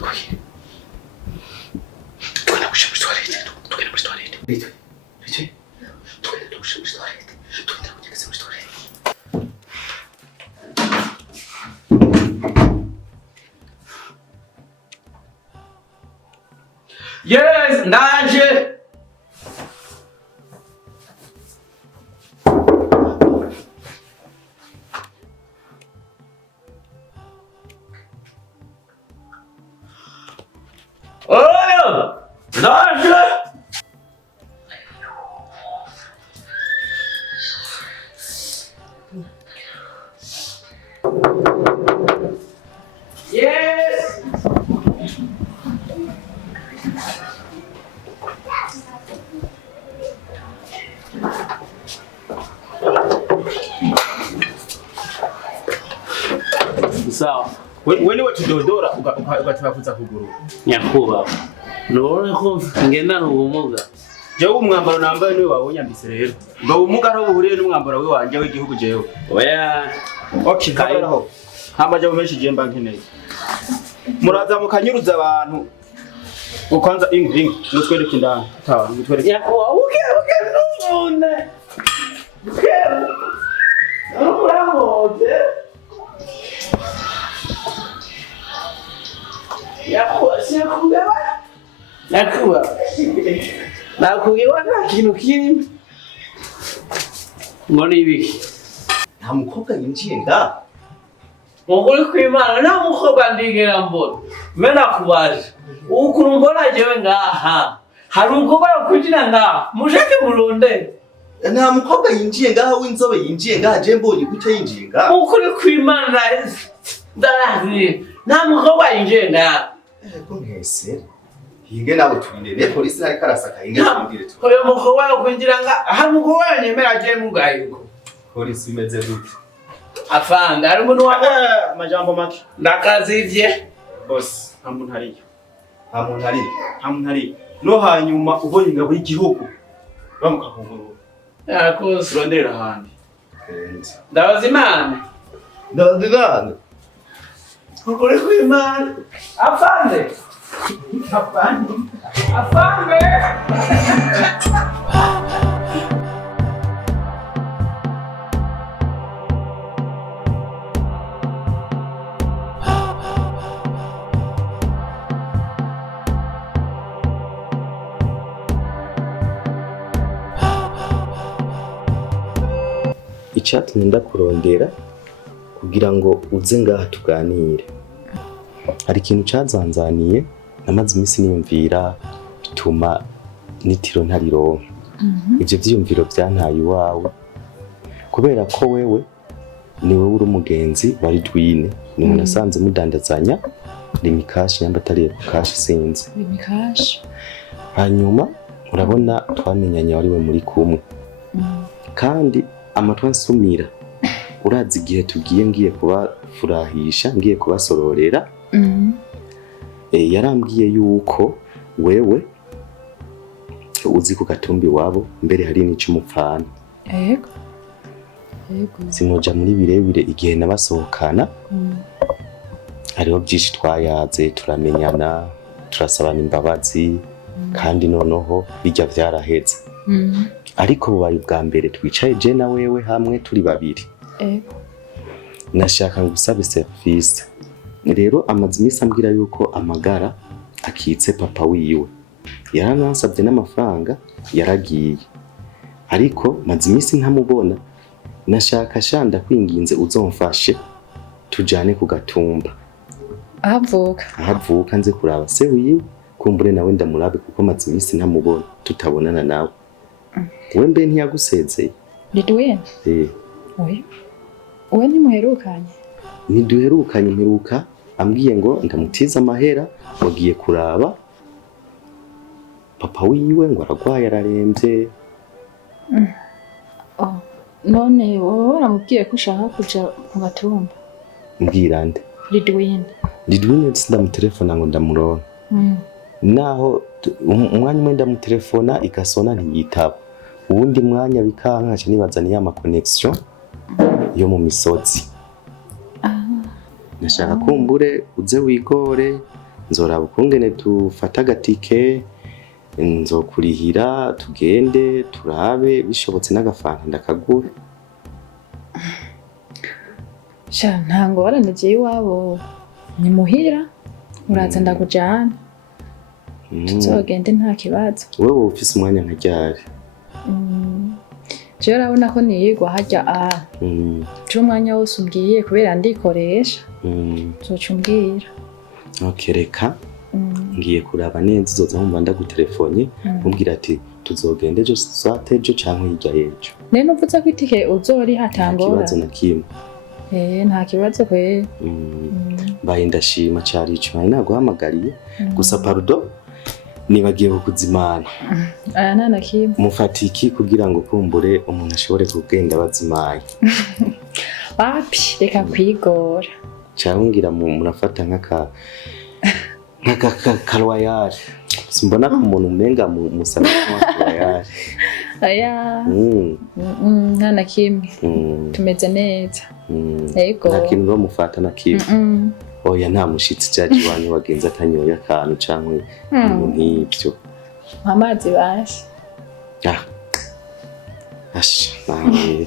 Tugenda gushyira muri toilette. Tugenda muri toilette. Tugenda gushyira muri toilette. Tugenda kugeza muri toilette. Yes, ndaje. Yes. Sawa. Wewe watudodora ukatubafuza kuguru. Nyakuba. None ko ngenda n'ubumuga. Jewe umwambaro nambaye niwe wabonyambise rero. Ngo ubumuga ro buhuriye n'umwambaro we wanje w'igihugu jewe. Oya. Okay, kaho. Hamaje bumeshi je mba nkeneye. Muraza mukanyuruza abantu. Ukanza ingi nutwereke indani. Tawa nutwereke. Nyakuba uke nuzone. Uke. Urahode. Yakuba siyakubewa. Nakuba. Nakugewa nta kintu kirimo. Ngone ibiki. Nta mukobwa yinjiye nga. Mukuri kwimana nta mukobwa ndigera mbona. Mena kubaje. Ukuntu mbona jewe ngaha. Hari umukobwa yokwinjira ngaha. Mushake muronde. Nta mukobwa yinjiye ngaha w'inzobe yinjiye ngaha je mbonye gute yinjiye ngaha. Mukuri kwimana ndazi. Nta mukobwa yinjiye ngaha. Ko nkese. Hinge nawe turinde ne polisi ariko arasaka hinge turindire tu. Oyo mukobwa yokwinjira ngaha. Aha mukobwa yemera je mugayiko. Polisi imeze gute? Afanda ari umuntu wa majambo make. Ndakazivye. Boss, nta muntu ari. No hanyuma ubonye ingabo y'igihugu. Bamukahungurura. Yakoze rondera handi. Ndabaza Imana. Ukuri kw'Imana. Afande. Icyatumye ndakurondera kugira ngo uze ngaha tuganire. Hari ikintu cyazanzaniye namaze iminsi niyumvira bituma nitiro ntarironka. Ivyo vyiyumviro byantaye iwawe kubera ko wewe ni wowe uri umugenzi wari Dwine ni nasanze mudandazanya limikashi nyamba atari kashi sinzi limikashi. Hanyuma urabona twamenyanye wari we muri kumwe kandi amatwa nsumira urazi igihe tugiye ngiye kubafurahisha ngiye kubasororera. Yarambwiye yuko wewe uzi ku gatumbi wabo mbere hari n'icumupfana. Yego. Sinoja muri birebire igihe nabasohokana. Hariho byinshi twayaze turamenyana turasabana imbabazi kandi noneho bijya vyaraheze. Ariko bubaye bwa mbere twicaye je na wewe hamwe turi babiri. Nashaka ngusaba service. Rero amazimisi ambwira yuko amagara akitse papa wiwe. Yaranansabye n'amafaranga yaragiye. Ariko mazimisi ntamubona. Nashaka shanda kwinginze uzomfashe tujane ku gatumba. Ahavuka nze kuraba se wiwe kumbure nawe ndamurabe kuko mazimisi ntamubona tutabonana nawe. Wembe ntiyagusezeye. Lidwe? Oya ni muherukanye. Niduherukanye mperuka ambwiye ngo ndamutiza amahera wagiye kuraba papa wiwe ngo aragwaye ararembye. None wowe uramubwiye ko ushaka kuja mu gatumba? Mbwira nde? Lidwine sindamutelefona ngo ndamuronka. Naho umwanya umwe ndamutelefona igasona ntiyitaba. Ubundi mwanya bikanka cyane nibazaniye ama connection yo mu misozi. Nashaka kumbure uze wigore nzoraba ukungene dufata agatike nzokurihira tugende turabe bishobotse n'agafanta ndakagura. Sha ntango waranegeye iwabo ni muhira uraza ndakujana tuzogende nta kibazo. Wewe ufise umwanya nka ryari? Je urabona ko niyigwa harya umwanya wose umbwiye kubera ndikoresha uzoca umbwira. Okay, reka ngiye kuraba neza uzoza nkumva ndagutelefone umbwira ati tuzogende ejo satejo canke hirya y'ejo. Nene uvuze ko itike uzori hatangora? Nta kibazo na kimwe. Nta kibazo kwe. Mbaye ndashima cari ico nari naguhamagariye gusa pardon nibagiye kukuzimana. Aya nana kimwe. Mufatiki kugira ngo kumbure umuntu ashobore kugenda bazimaye. Wapi reka kwigora. Cyarungira murafata nkaka kalwayari. Simbona ko umuntu umenga musana kwa kalwayari. Aya. Nana kimwe. Tumeze neza. Yego. Nakintu ngo mufata na kimwe. Oya nta mushitsi cyaje wanyu wagenza atanyoye akantu cankwe nk'ibyo. Amazi bashi. Ash, nawe.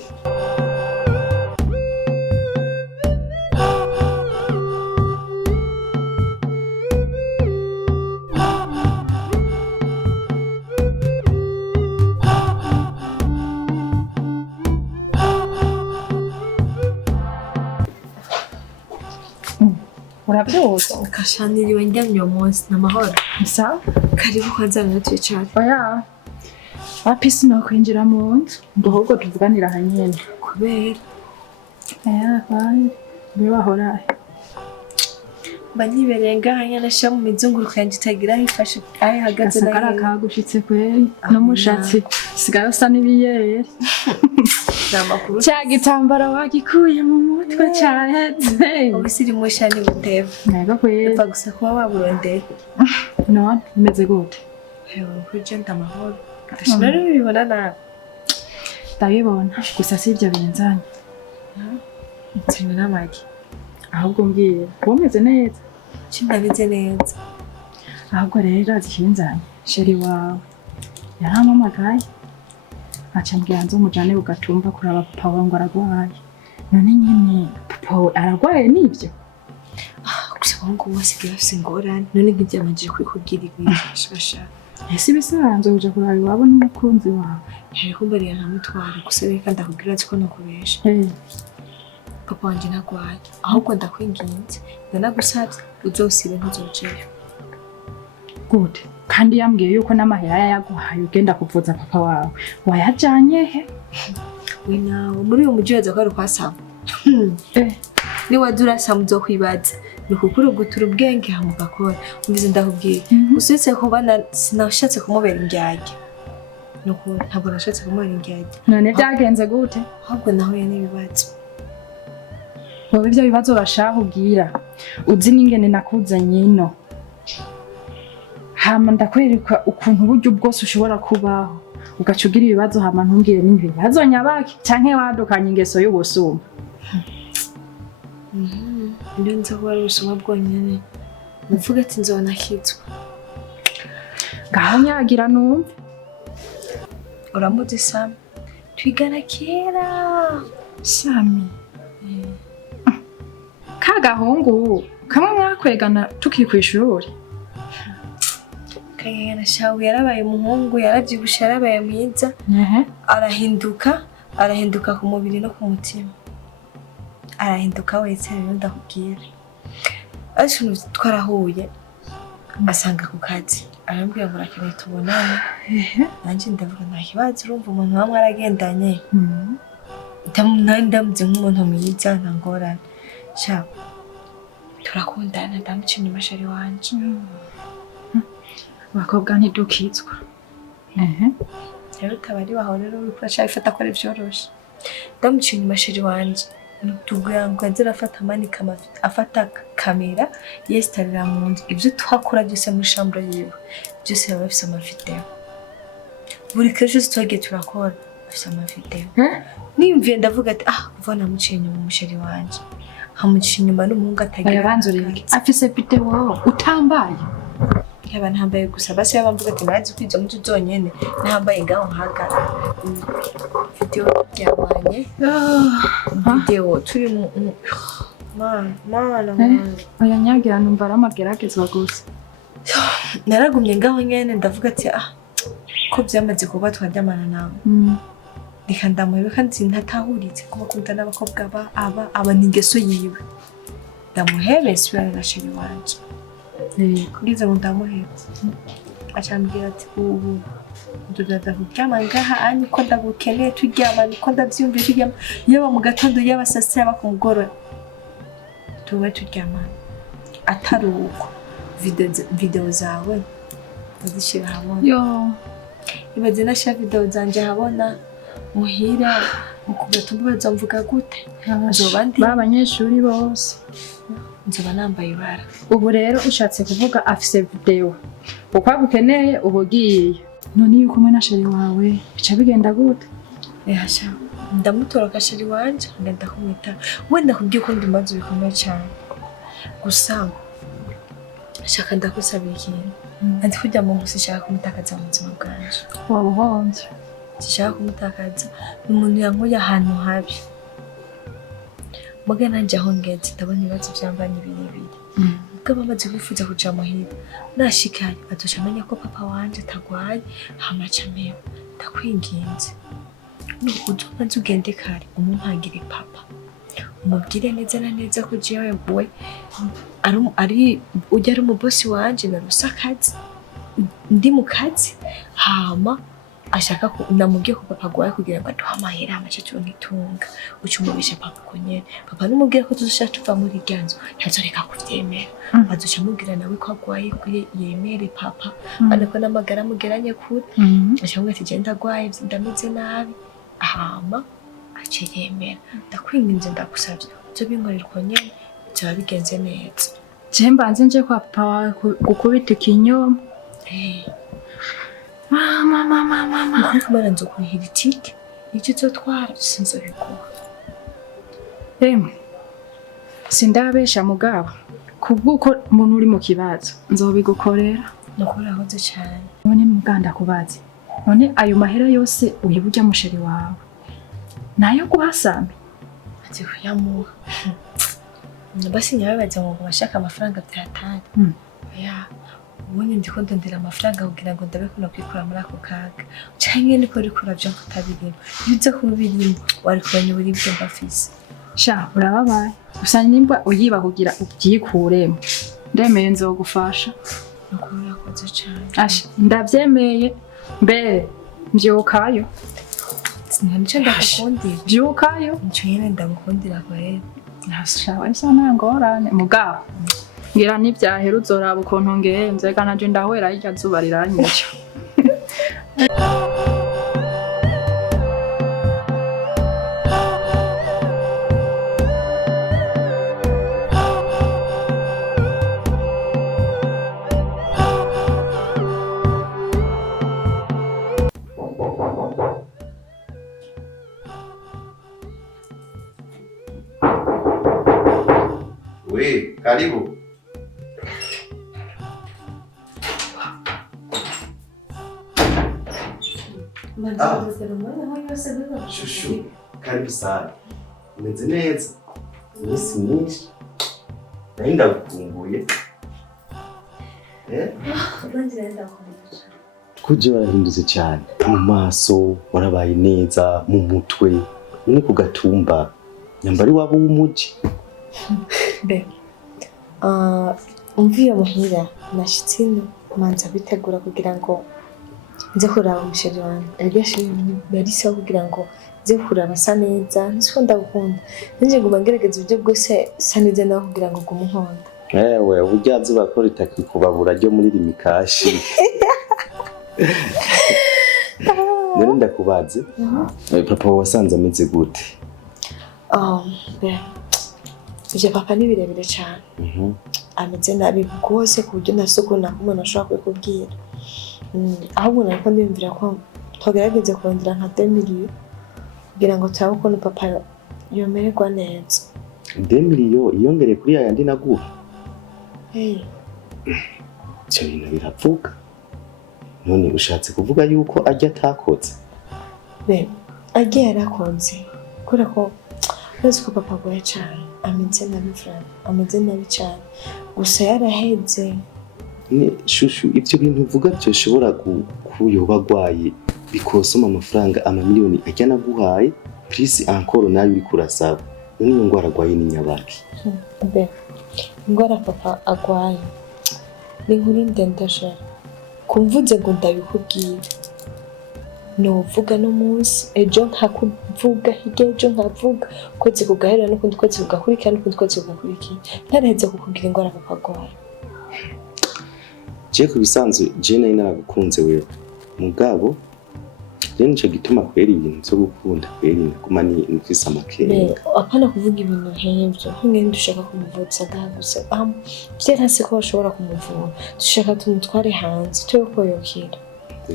Urabyoza ukashaniriwe njyamye umunsi n'amahoro. Sawa Karibu kwanza na twicare. Oya wapi sinokwinjira mu nzu ngo ahubwo tuvuganira hanyene kubera bari bibahora banyibereye ngahanya nasha mu mizunguruko yanje itagira ifashe ayi hagaze na yera kagushitse kweri no mushatsi sigaye usa n'ibiyeri namakuru cya gitambara wagikuye mu mutwe cyaheze ubisiri mushani buteva nego kweri epfa gusa kuba waburondeye none imeze gute hewe kuje ndamahoro ndashobora bibona nawe ndabibona gusa si ibyo binzanye nzanye n'amagi ahubwo mbwira wumeze neza kimbabize neza ahubwo rero azihinzanye sheri wawe yarampamagaye aca mbwira nzo mujane ugatumva kuraba papa wawe ngo aragwaye none nyine papa wawe aragwaye nibyo gusa ngo wasigaye afise ingorane none nk'ibyamajije kwikugira ibishasha ese bisanzwe uja kuraba iwabo n'umukunzi wawe ariko mbariya ntamutwara gusa reka ndakubwira ko nokubesha papa wanje nagwaye ahubwo ndakwinginze ndanagusabye uzosibe ntuzojeyo. Gute kandi yambwiye yuko n'amahera yaguhaye ugenda kuvuza papa wawe wayajanye he we nawe muri uyu muji waza ko ari kwasaba ni wadura samuzo kwibaza nukukuru gutura ubwenge hamugakora umvize ndakubwira usetse ko bana sinashatse kumubera indyage nuko ntabwo nashatse kumubera indyage none byagenze gute ahubwo nahuye n'ibibazo wowe ibyo bibazo bashaka ubwira uzi n'ingene nakuzanye ino hama ndakwereka ukuntu uburyo bwose ushobora kubaho ugaca ugira ibibazo hama ntumbwire n'ibibazo nyabaki canke wadukanye ingeso y'ubusuma. Ndio nza kuba ari ubusuma bwonyene nuvuga ati nzonakizwa ngaho nyagira numve uramuzi Sammy twigana kera Sammy kagahungu kamwe mwakwegana tukiri kw'ishuri Kanyana shawe yarabaye umuhungu yaravyibusha yarabaye mwiza arahinduka ku mubiri no ku mutima arahinduka wese rero ndakubwira asho twarahuye asanga ku kazi arambwira ngo rakeneye tubonane nanje ndavuga nta kibazo urumva umuntu wamwe aragendanye ndamuze nk'umuntu mwiza ntangorane sha turakundana ndamuca inyuma shari wanje bakobwa ntidukizwa rero tabari baho rero uriko ashafata ko ari vyoroshe ndamuca inyuma shari wanje tubwira ngo azirafata amanika afata kamera yesitarira mu nzu ibyo twakora byose muri chambre yiwe byose baba bafise amavideo buri kesho twagiye turakora bafise amavideo nimviye ndavuga ati kuva namuciye inyuma umusheri wanje hamuca inyuma n'umuhungu atagira ayabanzuriye afise video utambaye yaba ntambaye gusa basi yabamvuga ati nazi kwija mu zonyene ntambaye ngaho haga video byabanye video turi mu mana oya nyagira numva ramageragezwa gusa naragumye ngaho nyene ndavuga ati ko byamaze kuba twaryamana nawe reka ndamuhebe kandi ntatahuritse kuba kumta n'abakobwa aba n'ingeso yiwe ndamuhebe sibara na sheri wanje kugize ngo ndamuhebe acambwira ati ubu ndudada kuryama ngaha ani ko ndagukeneye turyama niko ndavyumviye turyama yaba mu gatondo yaba sasa yaba ku mugoroba tuba turyama ataruko video zawe ndazishira habona ibaze nasha video zanje habona muhira mukugatumba bazamvuga gute azobandi babanyeshuri bose nzoba nambaye ibara ubu rero ushatse kuvuga afise video uko agukeneye ubugiye none yuko mwe na sheri wawe bica bigenda gute ehasha ndamutoroka sheri wanje ngenda kumwita wenda kubyo ko ndimaze bikomeye cyane gusa shaka ndakusaba ikintu andi kujya mu gusa shaka kumutakaza mu buzima bwanje wabuhonze shaka kumutakaza umuntu yankuye ahantu habi muga nanje aho ngeze ndabona ibibazo byambanye ibiri ubwo bamaze kwifuza kuja muhira nashikaye azoca amenya ko papa wanje atagwaye hamaca mewe ndakwinginze uzobanza ugende kare umumpangire papa umubwire neza na neza ko jewe we ujya ari umubosi wanje narusa akazi ndi mu kazi hama ashaka ko namubwiye ko papa agwaye kugira ngo aduhe amahera amacacu nkitunga ucumubisha papa ko nyene papa numubwira ko tuzoshaka tuva muri ryanzo ntazoreka kuvyemera azoca amubwira nawe ko agwaye kuye yemere papa ariko n'amagara amugeranye kure acamubwira ati je ndagwaye ndameze nabi hama ace yemera ndakwinginze ndagusavye byo binkorera uko nyene byaba bigenze neza je mbanze nje kwa papa wawe gukubita ikinyoma mama kumara nzo kurihira itike icyo uzotwara sinzobikuha sindabesha mugabo kubwuko umuntu uri mu kibazo nzobigukorera nukuri ahoze cyane none muganda kubazi none ayo mahera yose uyiburya musheri wawe nayo guhasame ati kuyamuha basi nyawe baza ngo bashaka amafaranga byatari ubundi ndiko ndondera amafaranga kugira ngo ndabe kuno kwikura muri ako kaga canke niko rikura byo kutabirimo yuze kubirimo wari kubanya buri byo mbafise sha urababaye gusa nimba uyiba kugira ubyikuremo ndemeye nzogufasha nukuri akoze cyane asha ndavyemeye mbere mvyukayo sinanico ndakukundira vyukayo nico nyene ndagukundira ko rero nashawe so ntangorane mugabo ngira n'ivyahera uzoraba ukuntu ngenze kana je ndahwera irya zuba riranyica We, karibu. Shushu, karibu sana. Umeze neza? Iminsi myinshi. Nari ndagukumbuye. Kuje warahindutse cyane. Mu maso warabaye neza, mu mutwe, ni ku gatumba. Nyambari wabo w'umuji. Be. Umviye muhira nashitse manza bitegura kugira ngo nze kuraba umusheri wanjye arigashije barisa kugira ngo nze kuraba asa neza nsiko ndagukunda nje nguma ngerageza uburyo bwose sa neza naho kugira ngo gumuhonda ewe ubujyazi bakora itaki kubabura ryo muri rimikashi nari ndakubaze papa wasanze ameze gute je papa ni birebire cyane ameze nabi rwose ku buryo nasoko nakumwe nashobora kubwira ahubwo nariko ndimvira ko twagerageze kurondera nka 2 million kugira ngo turabe ukuntu papa yomererwa neza 2 miliyoni iyongere kuri yandi naguha. Cyo bintu biravuga. None ushatse kuvuga yuko ajya atakoze? Be, ajya yarakonze. Kura ko nzi ko papa goye cyane. Ameze nabi frère. Ameze nabi cyane. Gusa yaraheze. Ni shushu ibyo bintu uvuga byo shobora kuyoba gwaye bikosoma amafaranga amamiliyoni ajya naguhaye plus encore nayo uri kurasaba. None ngwara gwaye ni nyabaki. Be, ngwara papa agwaye. Ni nkuri ndendasha. Kumvuze ngo ndabikubwira. Novuga no munsi ejo nkakuvuga hirya ejo nkavuga kwezi kugahera no kundi kwezi kugakurikira no kundi kwezi kugakurikira. Ntaraheze kukubwira ingwara papa agwaye. Je kubisanzwe je nayo naragukunze wewe. Mugabo je nico gituma kwera ibintu byo gukunda kwera kuma ni mfise amakenga. Apana kuvuga ibintu nk'ibyo. Nk'ingene dushaka kumuvutsa gahaguse. Byerase ko bashobora kumuvura. Dushaka tumutware hanze tyo koyokira.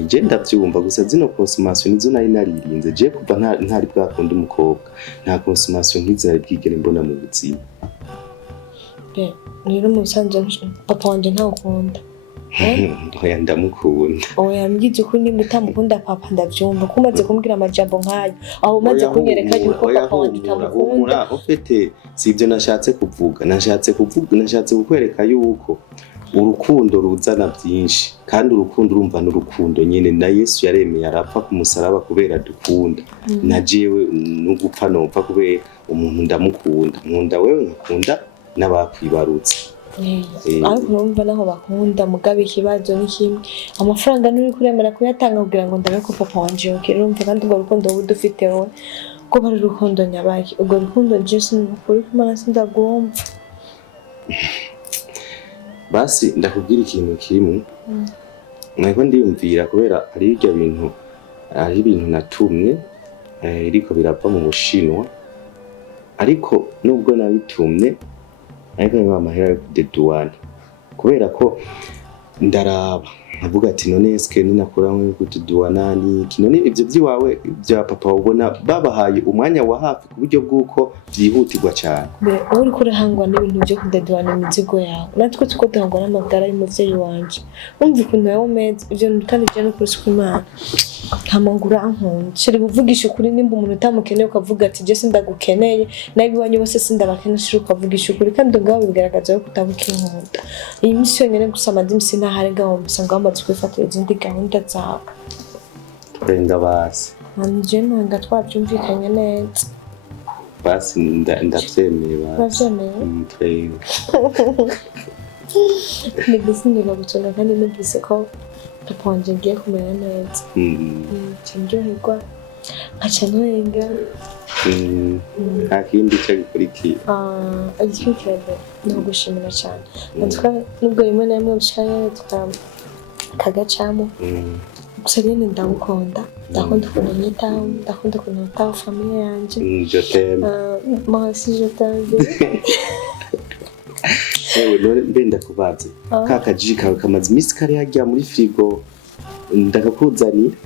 Je ndavyumva gusa zino consommation nizo nari naririnze je kuva ntari bwakunda umukobwa. Nta consommation nk'izari bwigere mbona mu buzima. Be, rero mu bisanzwe papa wanje ntawukunda. Oya ndamukunda. Oya mbyize ko ni mutamukunda papa ndavyumva kumaze kumbwira amajambo nkayo aho maze kunyereka yuko papa wanje tamukunda. Ofete sivyo nashatse kuvuga nashatse kukwereka yuko urukundo ruzana byinshi kandi urukundo urumva n'urukundo nyene na Yesu yaremeye arapfa ku musaraba kubera dukunda. Na jewe n'ugupfa nopfa kubera umuntu ndamukunda. Nkunda wewe nkakunda n'abakwibarutse. Ariko urumva naho bakunda mugabe ikibazo ni kimwe. Amafaranga nuri kuremera kuyatanga kugira ngo ndabe ko papa wanje yokera. Urumva kandi ubwo rukundo budufite wowe ko bari rukundo nyabaki. Ubwo rukundo Jesu n'ukuri kumana sindagomba. Basi ndakubwira ikintu kimwe. Mwego ndiyumvira kubera ari ibyo bintu ari ibintu natumwe iriko birava mu Bushinwa. Ariko nubwo nabitumye ariko ni amahera yo kudeduana kubera ko ndaraba nkavuga ati none eske ninakora nko kudeduana ni kinone ivyo byiwawe bya papa ubona babahaye umwanya wa hafi ku buryo bwuko byihutirwa cyane. Uri kurahangwa n'ibintu byo kudeduana imizigo yawe natwe tuko duhangwa n'amagara y'umuvyeyi wanje. Umva ukuntu yawe meze ivyo ntutanije no kurusika Imana. Ntamangura ankunda shiri buvugisha ukuri nimba umuntu utamukeneye ukavuga ati je sindagukeneye nabiwanyu bose sindabakeneye shiri ukavugisha ukuri kandi ngaho bigaragaza yo kutabukinkunda. Iyi mission nyene gusa amadimisi ntahari ngaho musanga bamaze kwifatira izindi gahunda zawe. Twenga basi. Anje nanga twabyumvikanye neza. Basi ndavyemeye basi. Ndavyemeye. Nigusindira gutunga kandi numvise ko papa wanje ngiye kumera neza. Cyandyoherwa nkaca noyenga. Akindi cyo gikurikira. Igikurikira no gushimira cyane. Natwa nubwo rimwe na rimwe bishaya kagacamo. Gusa rero ndamukunda. Ndakunda ukuntu nyitaho, ndakunda ukuntu nitaho famille yanje. Je t'aime. Moi aussi je t'aime. Ewe none mbenda kubaze kakaji kawe kamaze imisi kari hajya muri frigo ndakakuzanira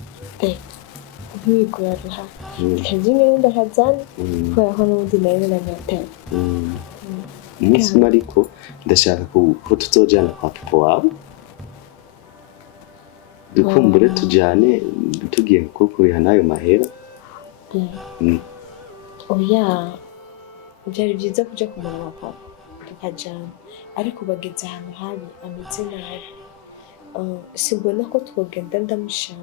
nkigura ruha kajimwe ndakazana ko yaho n'undi nayo nanyatera umunsi ariko ndashaka ko tuzojana kwa papa wawe dukumbure tujane tugiye kukuriha nayo mahera. Oya byari byiza kuja kumara papa tukajana ariko bageze ahantu habi ameze nabi. Simbona ko twogenda ndamushira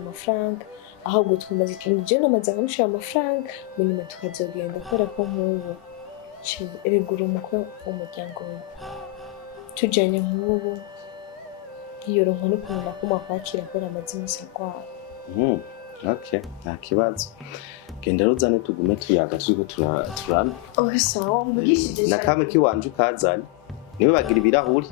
amafaranga ahubwo twumaze ikintu je namaze nkamushira amafaranga munyuma tukazogenda kora ko nk'ubu regura umukwe umuryango tujanye nk'ubu yiyoronka no kumenya ko mwakwakira kora amazina sakwa. Okay, nta kibazo. Genda rozane tugume tuyaga turiko turana. Sawa mbugishije na kamwe kiwanje ukazana niwe bagira ibirahuri